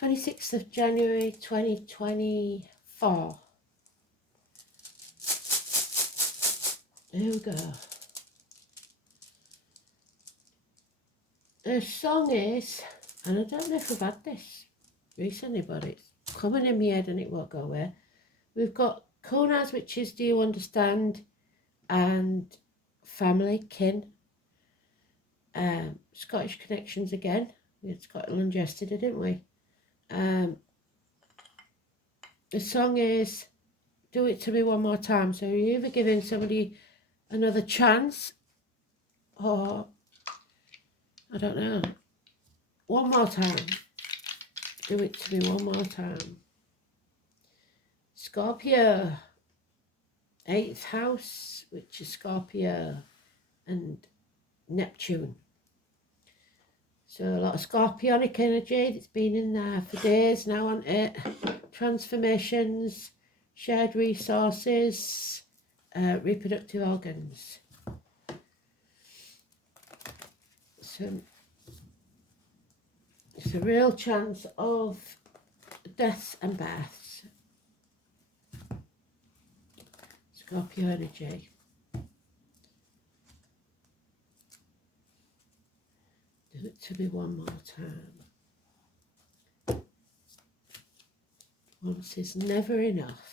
26th of January 2024. Here we go. The song is, and I don't know if we've had this recently, but it's coming in my head and it won't go away. We've got Konas, which is Do You Understand? And Family, Kin. Scottish Connections again. We had Scotland yesterday, didn't we? The song is Do It To Me One More Time. So you're either giving somebody another chance or, I don't know, one more time. Do it to me one more time. Scorpio. 8th house, which is Scorpio and Neptune. So a lot of scorpionic energy that's been in there for days now, hasn't it? Transformations, shared resources, reproductive organs. So it's a real chance of deaths and births. Scorpio energy. Do it to me one more time. Once is never enough.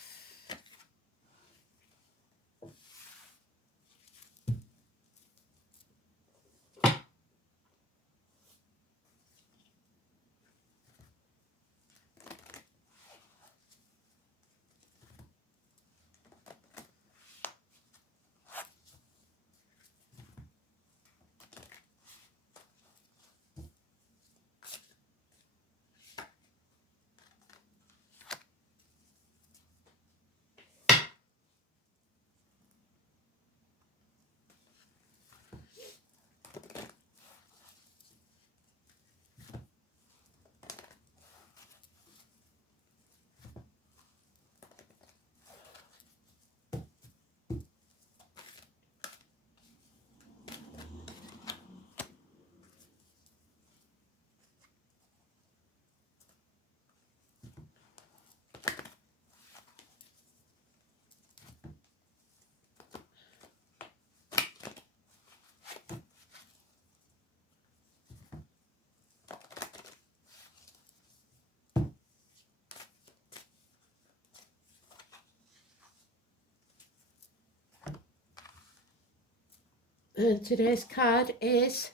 And today's card is,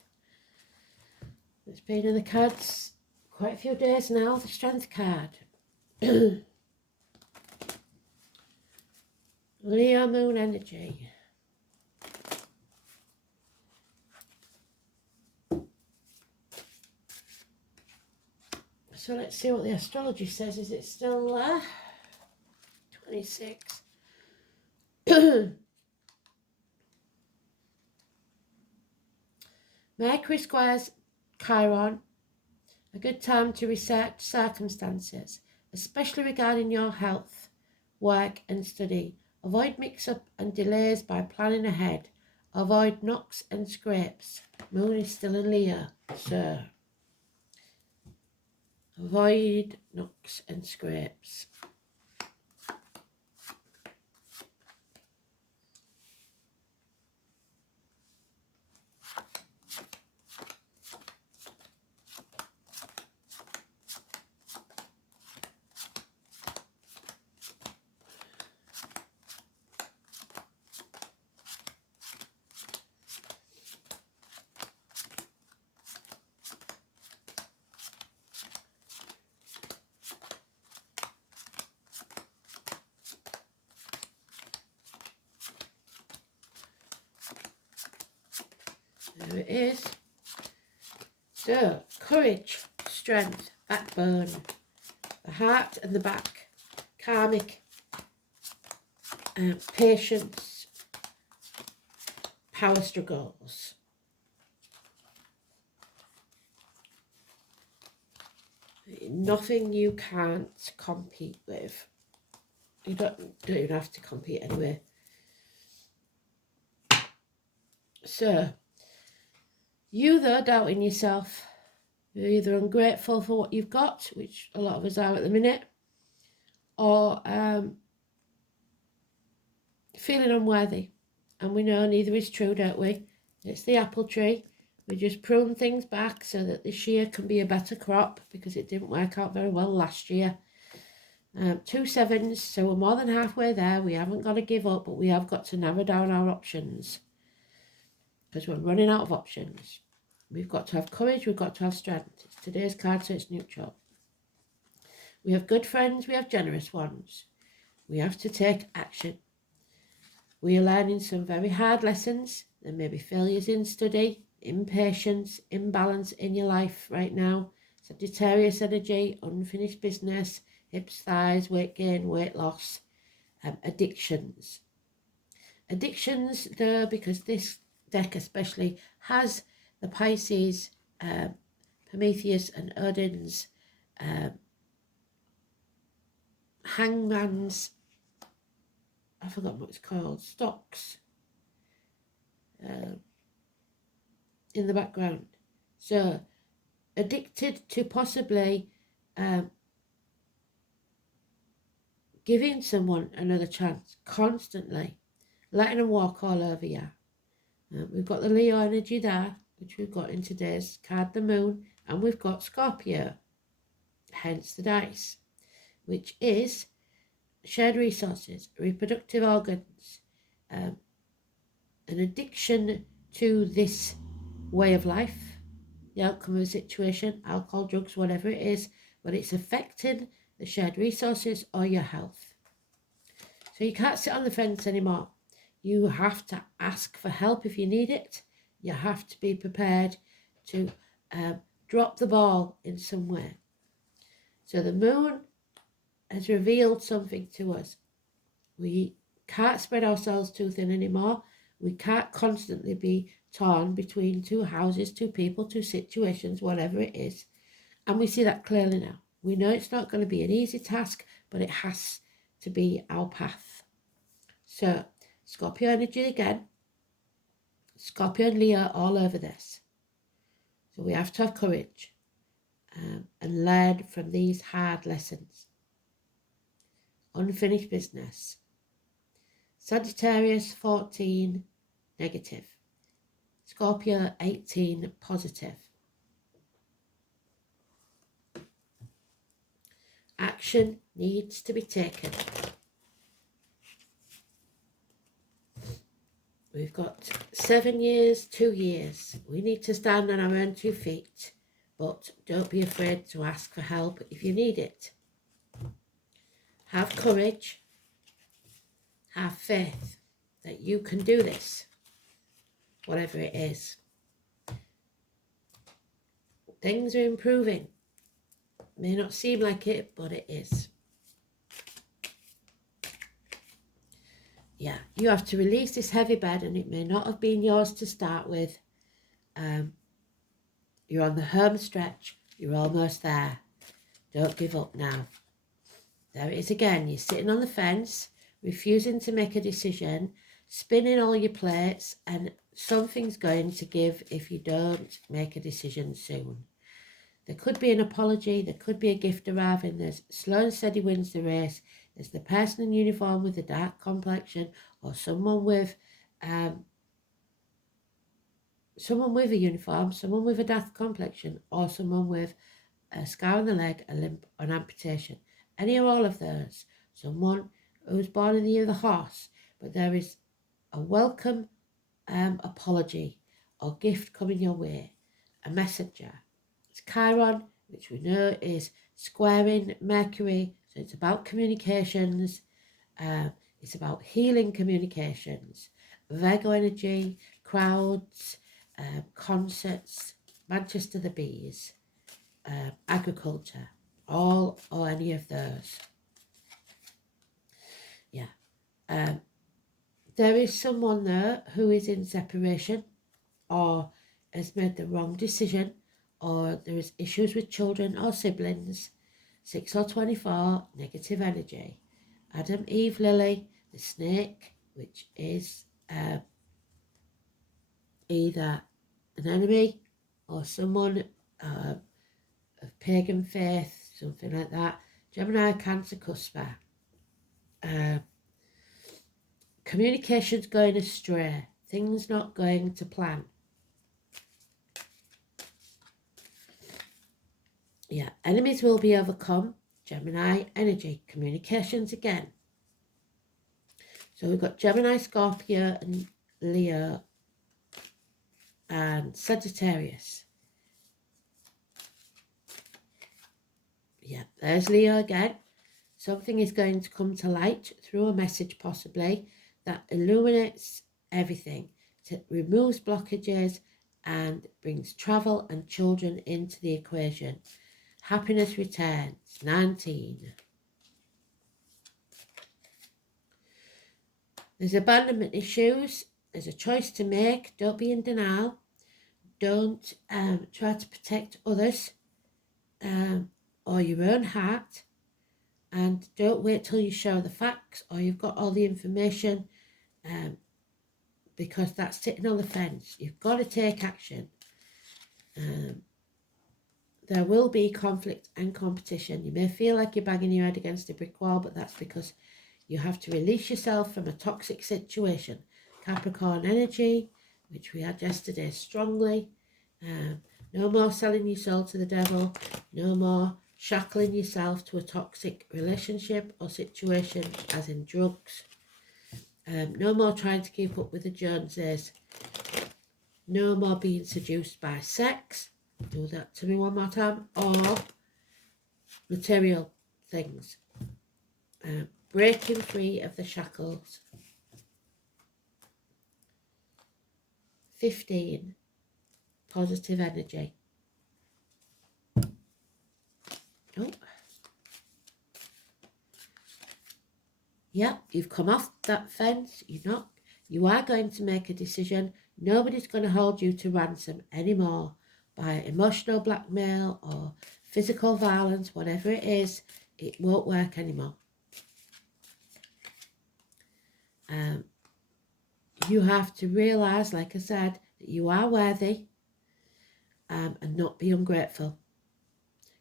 it's been in the cards quite a few days now, the Strength card. Leo Moon energy. So let's see what the astrology says. Is it still there? 26. Mercury squares Chiron. A good time to research circumstances, especially regarding your health, work and study. Avoid mix-up and delays by planning ahead. Avoid knocks and scrapes. Moon is still in Leo, so avoid knocks and scrapes. There it is. So, courage, strength, backbone, the heart and the back, karmic, patience, power struggles. Nothing you can't compete with. You don't even have to compete anyway. So, you though doubting yourself, You're either ungrateful for what you've got, which a lot of us are at the minute, or feeling unworthy. And we know neither is true, don't we? It's the apple tree. We just prune things back so that this year can be a better crop, because it didn't work out very well last year. 2 sevens, so we're more than halfway there. We haven't got to give up, but we have got to narrow down our options, because we're running out of options. We've got to have courage, we've got to have strength. It's today's card, so it's neutral. We have good friends, we have generous ones. We have to take action. We are learning some very hard lessons. There may be failures in study, impatience, imbalance in your life right now. Sagittarius energy, unfinished business, hips, thighs, weight gain, weight loss, addictions. Addictions, though, because this deck especially has the Pisces, Prometheus and Odin's Hangman's, I forgot what it's called, stocks in the background. So addicted to possibly giving someone another chance constantly, letting them walk all over you. We've got the Leo energy there, which we've got in today's card, the Moon, and we've got Scorpio, hence the dice, which is shared resources, reproductive organs, an addiction to this way of life, the outcome of a situation, alcohol, drugs, whatever it is, but it's affecting the shared resources or your health. So you can't sit on the fence anymore. You have to ask for help if you need it. You have to be prepared to drop the ball in some way. So the Moon has revealed something to us. We can't spread ourselves too thin anymore. We can't constantly be torn between two houses, two people, two situations, whatever it is. And we see that clearly now. We know it's not going to be an easy task, but it has to be our path. So, Scorpio energy again. Scorpio and Leo all over this. So we have to have courage and learn from these hard lessons. Unfinished business. Sagittarius 14, negative. Scorpio 18, positive. Action needs to be taken. We've got 7 years, 2 years. We need to stand on our own 2 feet, but don't be afraid to ask for help if you need it. Have courage. Have faith that you can do this, whatever it is. Things are improving. May not seem like it, but it is. Yeah, you have to release this heavy bed, and it may not have been yours to start with. You're on the home stretch. You're almost there. Don't give up now. There it is again. You're sitting on the fence, refusing to make a decision, spinning all your plates, and something's going to give if you don't make a decision soon. There could be an apology, there could be a gift arriving, there's slow and steady wins the race, there's the person in uniform with a dark complexion, or someone with a uniform, someone with a dark complexion, or someone with a scar on the leg, a limp, or an amputation. Any or all of those. Someone who was born in the year of the horse, but there is a welcome apology or gift coming your way, a messenger. It's Chiron, which we know is squaring Mercury, so it's about communications, it's about healing communications, Virgo energy, crowds, concerts, Manchester the Bees, agriculture, all or any of those. Yeah. There is someone there who is in separation or has made the wrong decision, or there is issues with children or siblings. 6 or 24, negative energy. Adam, Eve, Lily, the snake, which is either an enemy or someone pagan faith, something like that. Gemini, Cancer, Cusper. Communication's going astray. Things not going to plan. Yeah, enemies will be overcome. Gemini, energy, communications again. So we've got Gemini, Scorpio, and Leo, and Sagittarius. Yeah, there's Leo again. Something is going to come to light through a message possibly that illuminates everything, that removes blockages and brings travel and children into the equation. Happiness returns, 19. There's abandonment issues. There's a choice to make. Don't be in denial. Don't try to protect others or your own heart. And don't wait till you show the facts or you've got all the information, because that's sitting on the fence. You've got to take action. There will be conflict and competition. You may feel like you're banging your head against a brick wall, but that's because you have to release yourself from a toxic situation. Capricorn energy, which we had yesterday strongly. No more selling your soul to the devil. No more shackling yourself to a toxic relationship or situation, as in drugs. No more trying to keep up with the Joneses. No more being seduced by sex. Do that to me one more time. Or material things. Breaking free of the shackles. 15. Positive energy. Oh. Yeah, you've come off that fence. You are going to make a decision. Nobody's going to hold you to ransom anymore by emotional blackmail or physical violence, whatever it is. It won't work anymore. You have to realise, like I said, that you are worthy, and not be ungrateful.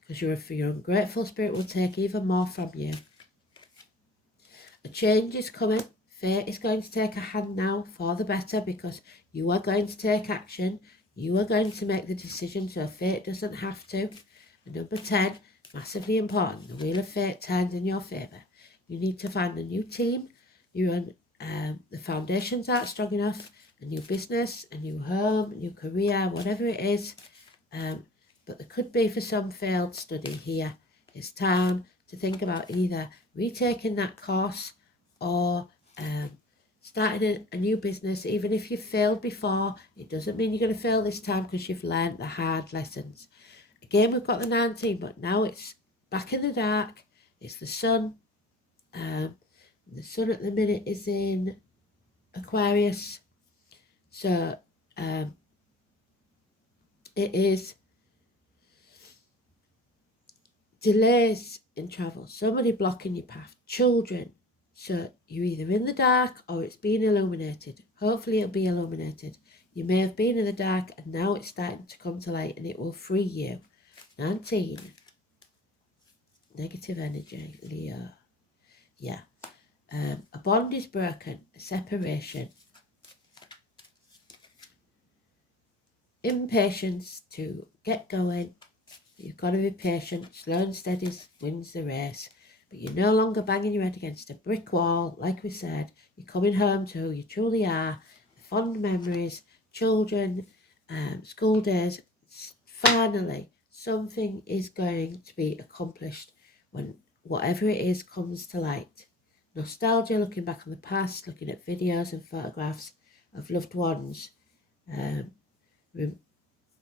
Because your ungrateful spirit will take even more from you. A change is coming. Fate is going to take a hand now for the better, because you are going to take action. You are going to make the decision so fate doesn't have to. And number 10, massively important, the wheel of fate turns in your favour. You need to find a new team. The foundations aren't strong enough. A new business, a new home, a new career, whatever it is. But there could be for some failed study here. It's time to think about either retaking that course or starting a new business. Even if you've failed before, it doesn't mean you're going to fail this time, because you've learned the hard lessons. Again, we've got the 19, but now it's back in the dark. It's the sun. The sun at the minute is in Aquarius. So it is delays in travel, somebody blocking your path, children. So you're either in the dark or it's being illuminated. Hopefully it'll be illuminated. You may have been in the dark and now it's starting to come to light, and it will free you. 19. Negative energy, Leo. Yeah. A bond is broken, a separation. Impatience to get going. You've got to be patient. Slow and steady wins the race. But you're no longer banging your head against a brick wall. Like we said, you're coming home to who you truly are. The fond memories, children, school days. Finally, something is going to be accomplished when whatever it is comes to light. Nostalgia, looking back on the past, looking at videos and photographs of loved ones.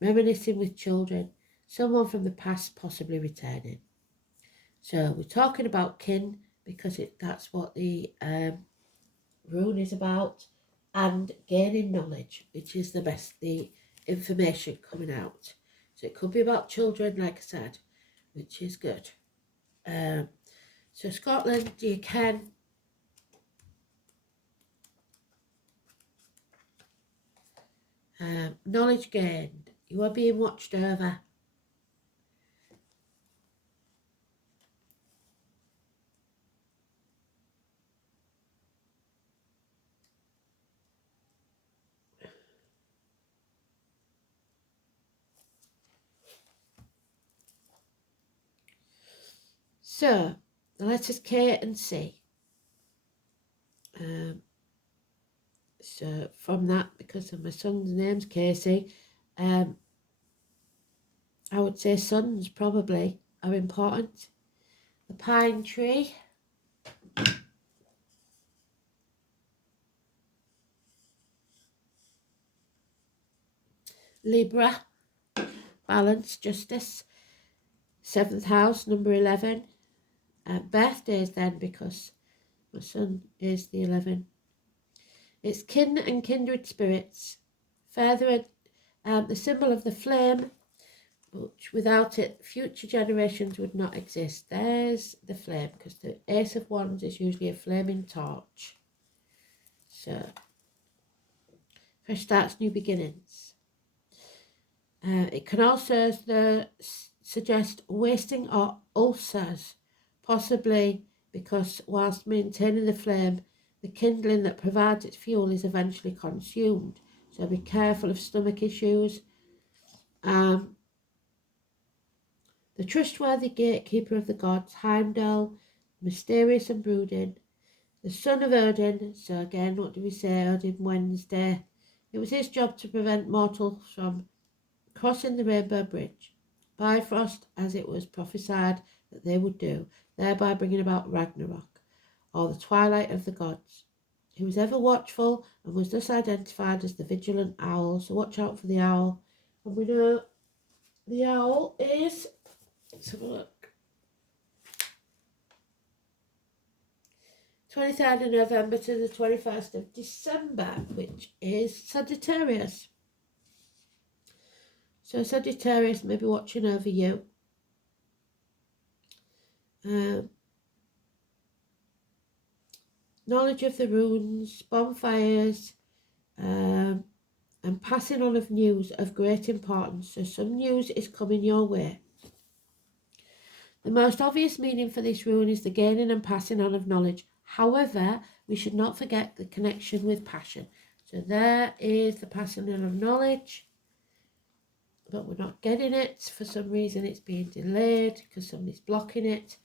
Reminiscing with children. Someone from the past possibly returning. So we're talking about kin, because that's what the rune is about, and gaining knowledge, which is the information coming out. So it could be about children, like I said, which is good. So Scotland, you can knowledge gained. You are being watched over. So, the letters K and C. So from that, because of my son's name's Casey, I would say sons probably are important. The pine tree. Libra, balance, justice. 7th house, number 11. Birthdays then, because my son is the 11. It's kin and kindred spirits. Further, the symbol of the flame, which without it, future generations would not exist. There's the flame, because the Ace of Wands is usually a flaming torch. So, fresh starts, new beginnings. It can also suggest wasting or ulcers, possibly because whilst maintaining the flame, the kindling that provides its fuel is eventually consumed. So be careful of stomach issues. The trustworthy gatekeeper of the gods, Heimdall, mysterious and brooding, the son of Odin. So again, what do we say? Odin Wednesday. It was his job to prevent mortals from crossing the Rainbow Bridge, Bifrost, as it was prophesied that they would do, thereby bringing about Ragnarok, or the twilight of the gods. He was ever watchful and was thus identified as the vigilant owl, so watch out for the owl. And we know the owl is, let's have a look, 23rd of November to the 21st of December, which is Sagittarius. So Sagittarius may be watching over you. Knowledge of the runes, bonfires, and passing on of news of great importance. So some news is coming your way. The most obvious meaning for this rune is the gaining and passing on of knowledge. However, we should not forget the connection with passion. So there is the passing on of knowledge, but we're not getting it. For some reason it's being delayed because somebody's blocking it.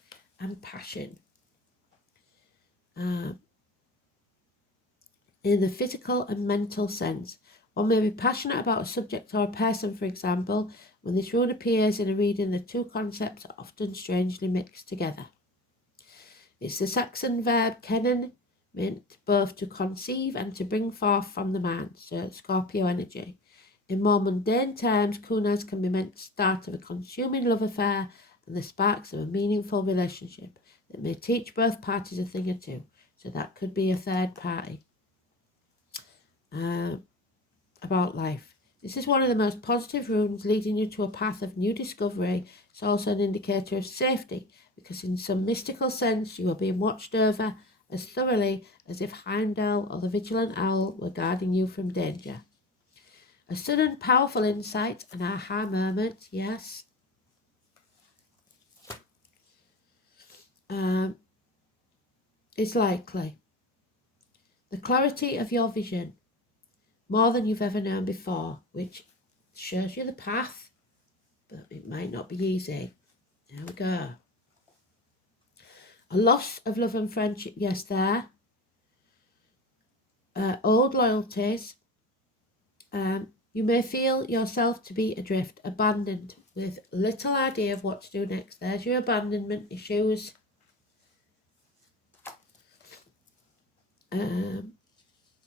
And passion. In the physical and mental sense. One may be passionate about a subject or a person, for example. When this rune appears in a reading, the two concepts are often strangely mixed together. It's the Saxon verb kennen, meant both to conceive and to bring forth from the mind, so Scorpio energy. In more mundane terms, kunas can be meant the start of a consuming love affair and the sparks of a meaningful relationship that may teach both parties a thing or two. So that could be a third party. About life. This is one of the most positive runes, leading you to a path of new discovery. It's also an indicator of safety, because in some mystical sense you are being watched over as thoroughly as if Heimdall or the vigilant owl were guarding you from danger. A sudden powerful insight, an aha moment, yes. Is likely. The clarity of your vision, more than you've ever known before, which shows you the path, but it might not be easy. There we go. A loss of love and friendship, yes, there. Old loyalties. You may feel yourself to be adrift, abandoned, with little idea of what to do next. There's your abandonment issues.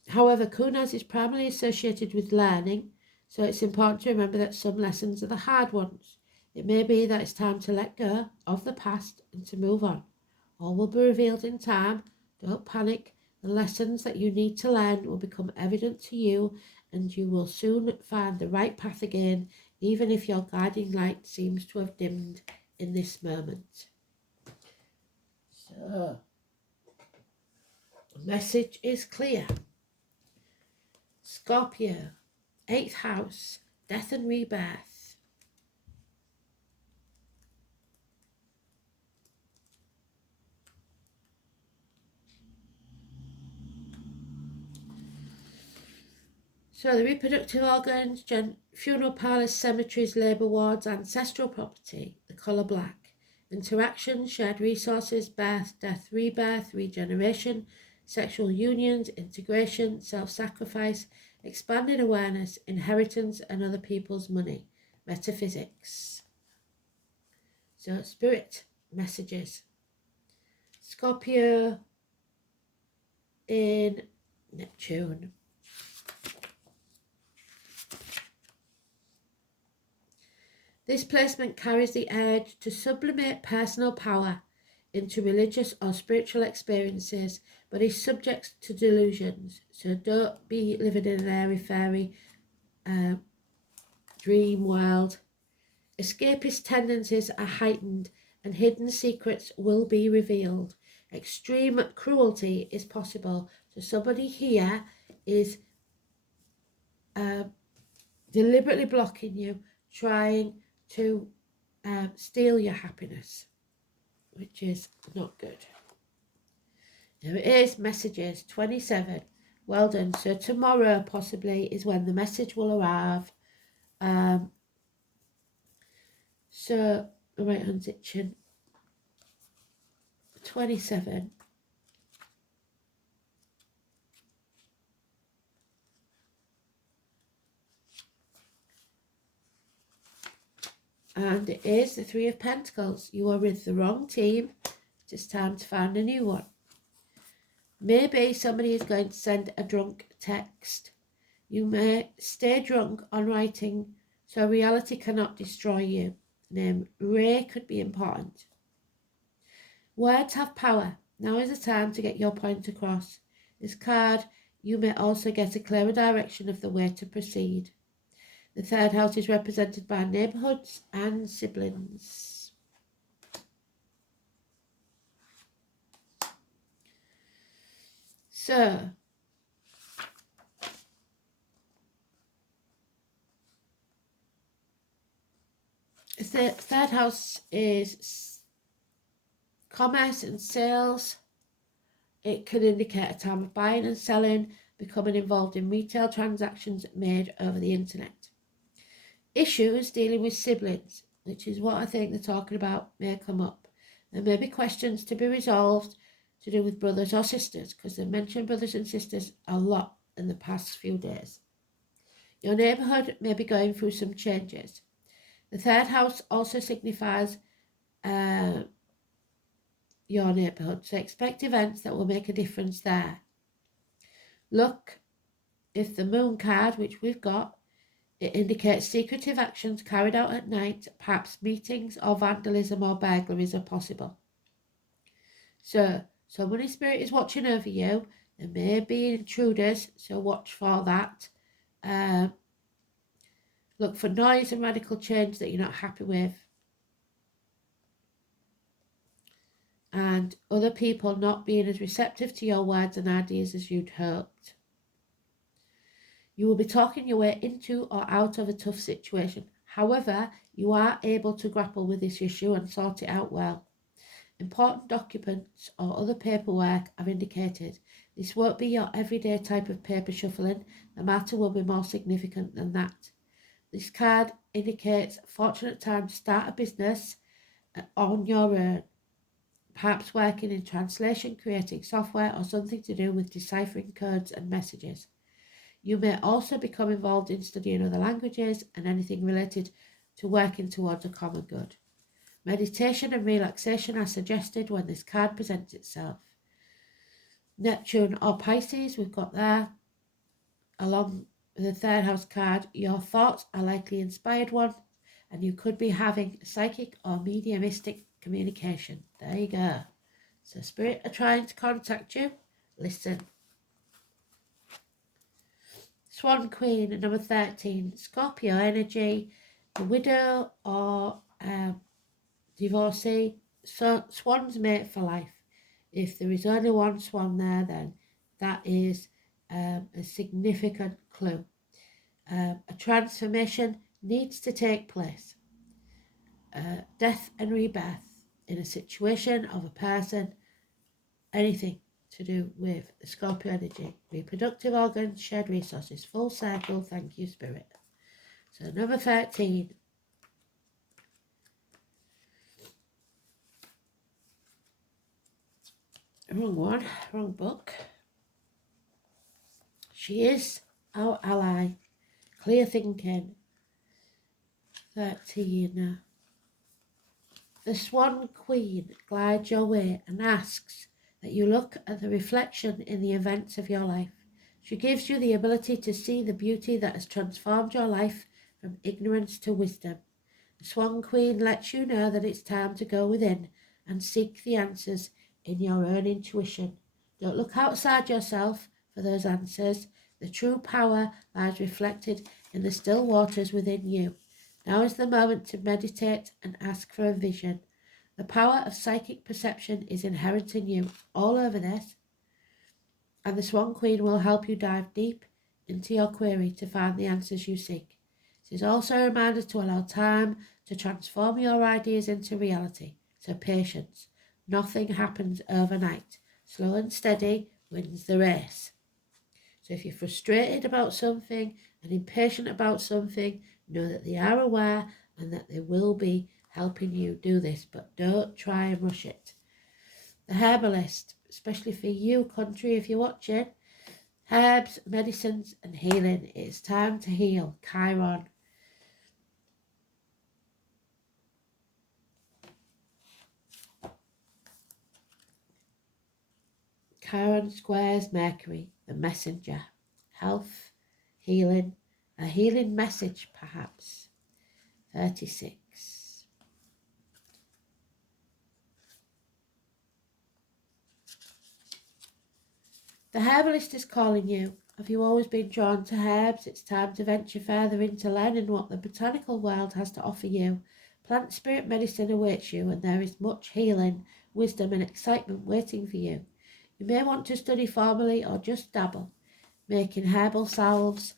However, kunas is primarily associated with learning, so it's important to remember that some lessons are the hard ones. It may be that it's time to let go of the past and to move on. All will be revealed in time. Don't panic. The lessons that you need to learn will become evident to you, and you will soon find the right path again, even if your guiding light seems to have dimmed in this moment. So, the message is clear. Scorpio, 8th house, death and rebirth. So the reproductive organs, funeral parlours, cemeteries, labour wards, ancestral property, the colour black. interaction, shared resources, birth, death, rebirth, regeneration, sexual unions, integration, self-sacrifice, expanded awareness, inheritance and other people's money, metaphysics. So spirit messages. Scorpio in Neptune. This placement carries the urge to sublimate personal power into religious or spiritual experiences, but is subject to delusions. So don't be living in an airy-fairy dream world. Escapist tendencies are heightened and hidden secrets will be revealed. Extreme cruelty is possible. So somebody here is deliberately blocking you, trying to steal your happiness, which is not good. Now it is messages 27. Well done. So tomorrow possibly is when the message will arrive. So my right hand's itching. 27. And it is the Three of Pentacles. You are with the wrong team. It's time to find a new one. Maybe somebody is going to send a drunk text. You may stay drunk on writing, so reality cannot destroy you. Name Ray could be important. Words have power. Now is the time to get your point across. This card, you may also get a clearer direction of the way to proceed. The third house is represented by neighbourhoods and siblings. So, the third house is commerce and sales. It could indicate a time of buying and selling, becoming involved in retail transactions made over the internet. Issues dealing with siblings, which is what I think they're talking about, may come up. There may be questions to be resolved to do with brothers or sisters, because they mentioned brothers and sisters a lot in the past few days. Your neighbourhood may be going through some changes. The third house also signifies your neighbourhood, so expect events that will make a difference there. Look, if the moon card, which we've got, it indicates secretive actions carried out at night, perhaps meetings or vandalism or burglaries are possible. So, somebody spirit is watching over you. There may be intruders, so watch for that. Look for noise and radical change that you're not happy with. And other people not being as receptive to your words and ideas as you'd hoped. You will be talking your way into or out of a tough situation. However, you are able to grapple with this issue and sort it out well. Important documents or other paperwork have indicated this won't be your everyday type of paper shuffling. The matter will be more significant than that. This card indicates a fortunate time to start a business on your own. Perhaps working in translation, creating software, or something to do with deciphering codes and messages. You may also become involved in studying other languages and anything related to working towards a common good. Meditation and relaxation are suggested when this card presents itself. Neptune or Pisces, we've got there. Along with the third house card, your thoughts are likely inspired ones, and you could be having psychic or mediumistic communication. There you go. So spirit are trying to contact you. Listen. Swan Queen, number 13. Scorpio energy, the widow or divorcee. So swans mate for life. If there is only one swan there, then that is a significant clue. A transformation needs to take place. Death and rebirth in a situation of a person, anything to do with the Scorpio energy. Reproductive organs, shared resources, full circle, thank you, Spirit. So number 13. Wrong one, wrong book. She is our ally. Clear thinking. 13. The Swan Queen glides your way and asks that you look at the reflection in the events of your life. She gives you the ability to see the beauty that has transformed your life from ignorance to wisdom. The Swan Queen lets you know that it's time to go within and seek the answers in your own intuition. Don't look outside yourself for those answers. The true power lies reflected in the still waters within you. Now is the moment to meditate and ask for a vision. The power of psychic perception is inherent in you, all over this, and the Swan Queen will help you dive deep into your query to find the answers you seek. It is also a reminder to allow time to transform your ideas into reality. So patience. Nothing happens overnight. Slow and steady wins the race. So if you're frustrated about something and impatient about something, know that they are aware and that they will be helping you do this, but don't try and rush it. The Herbalist, especially for you, country, if you're watching. Herbs, medicines and healing. It's time to heal. Chiron. Chiron squares Mercury, the messenger. Health, healing, a healing message perhaps. 36. The Herbalist is calling you. Have you always been drawn to herbs? It's time to venture further into learning what the botanical world has to offer you. Plant spirit medicine awaits you, and there is much healing, wisdom and excitement waiting for you. You may want to study formally or just dabble, making herbal salves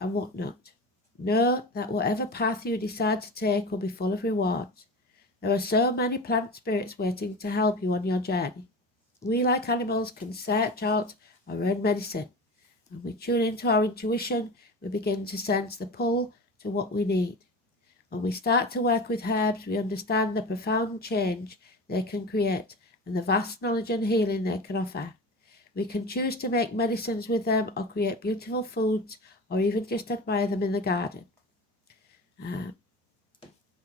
and whatnot. Know that whatever path you decide to take will be full of rewards. There are so many plant spirits waiting to help you on your journey. We, like animals, can search out our own medicine. When we tune into our intuition, we begin to sense the pull to what we need. When we start to work with herbs, we understand the profound change they can create and the vast knowledge and healing they can offer. We can choose to make medicines with them or create beautiful foods or even just admire them in the garden.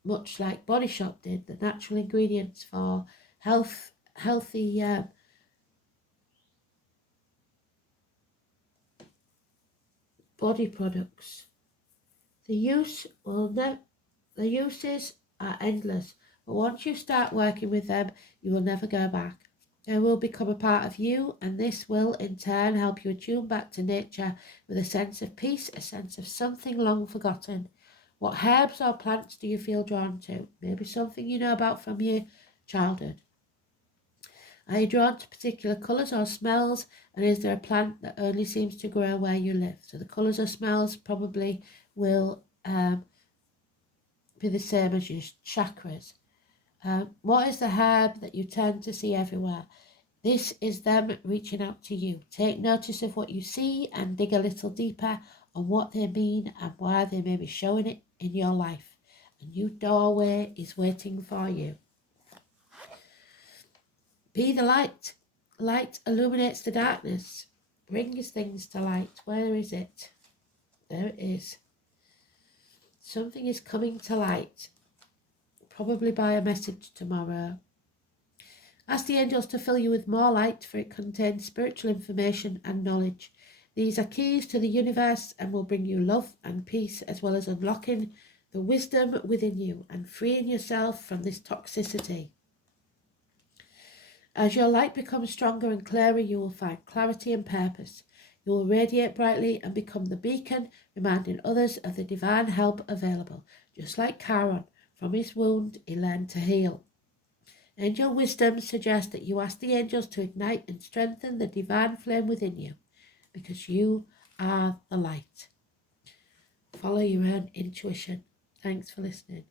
Much like Body Shop did, the natural ingredients for healthy body products. The uses are endless, but once you start working with them, you will never go back. They will become a part of you, and this will in turn help you attune back to nature with a sense of peace, a sense of something long forgotten. What herbs or plants do you feel drawn to? Maybe something you know about from your childhood. Are you drawn to particular colours or smells? And is there a plant that only seems to grow where you live? So the colours or smells probably will be the same as your chakras. What is the herb that you tend to see everywhere? This is them reaching out to you. Take notice of what you see and dig a little deeper on what they mean and why they may be showing it in your life. A new doorway is waiting for you. Be the light. Light illuminates the darkness, brings things to light. Where is it? There it is. Something is coming to light, probably by a message tomorrow. Ask the angels to fill you with more light, for it contains spiritual information and knowledge. These are keys to the universe and will bring you love and peace, as well as unlocking the wisdom within you and freeing yourself from this toxicity. As your light becomes stronger and clearer, you will find clarity and purpose. You will radiate brightly and become the beacon, reminding others of the divine help available. Just like Chiron, from his wound he learned to heal. Angel wisdom suggests that you ask the angels to ignite and strengthen the divine flame within you, because you are the light. Follow your own intuition. Thanks for listening.